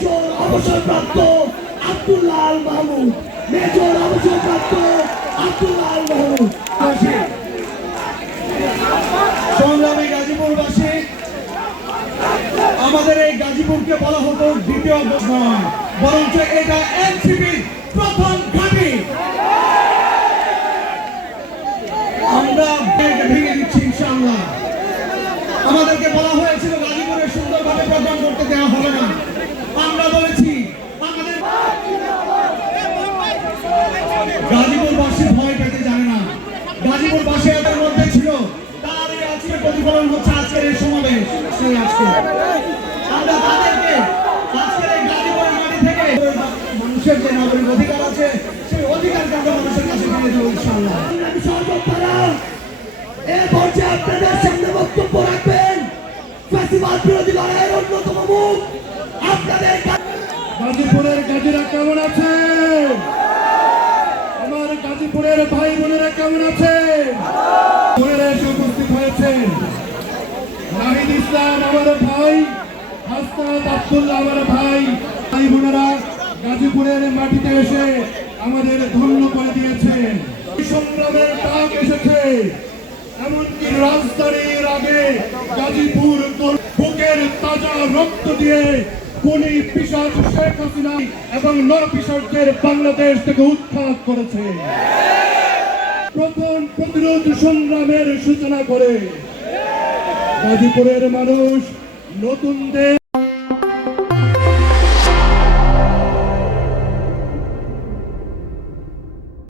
Major অবসরপ্রাপ্ত Abdullah Al Mahmud, major অবসরপ্রাপ্ত আব্দুল্লাহ আল মাহমুদ। সংগ্রামী গাজীপুরবাসী, আমাদের এই গাজীপুরকে বলা হতো দ্বিতীয় নয়, বরঞ্চ এটা এনসিপির প্রথম ঘাঁটি। আমরা ভেঙে দিচ্ছি ইনশাআল্লাহ। আমাদেরকে বলা হয়েছিল গাজীপুরে সুন্দরভাবে প্রোগ্রাম করতে দেওয়া হবে না। আমরা বলেছি আমাদের গাজীপুরবাসী ভয় পেতে জানে না। গাজীপুরবাসী এদের মধ্যে ছিল, তার আজকে প্রতিফলন হচ্ছে আজকের এই সমাবেশ। আজকে আমরা তাদেরকে আজকের এই গাজীপুরের মাটি থেকে মানুষের যে নাগরিক অধিকার আছে সেই অধিকারকে আমরা মানুষের কাছে ফিরে দেবো ইনশাআল্লাহ। এই পর্যায়ে আপনাদের সামনে বক্তব্য রাখবেন ফ্যাসিবাদ বিরোধী লড়াইয়ের অন্যতম মুখ আপনাদের গাজীপুরের গাজীরা কেমন আছেন? আমার গাজীপুরের ভাই বোনেরা কেমন আছেন? বোনেরা এসে উপস্থিত হয়েছেন। নাহিদ ইসলাম আমার ভাই, হাসনাত আব্দুল্লাহ আমার ভাই, ভাই বোনেরা গাজীপুরের মাটিতে এসে আমাদের ধন্য করে দিয়েছেন। সংগ্রামের ডাক এসেছে, এমনকি রাজধানীর আগে গাজীপুর বুকের তাজা রক্ত দিয়ে খুনি পিশাচ শেখ হাসিনা এবং নরপিশাচদের বাংলাদেশ থেকে উৎখাত করেছে। প্রথম প্রতিরোধ সংগ্রামের সূচনা করে গাজীপুরের মানুষ নতুন দেশ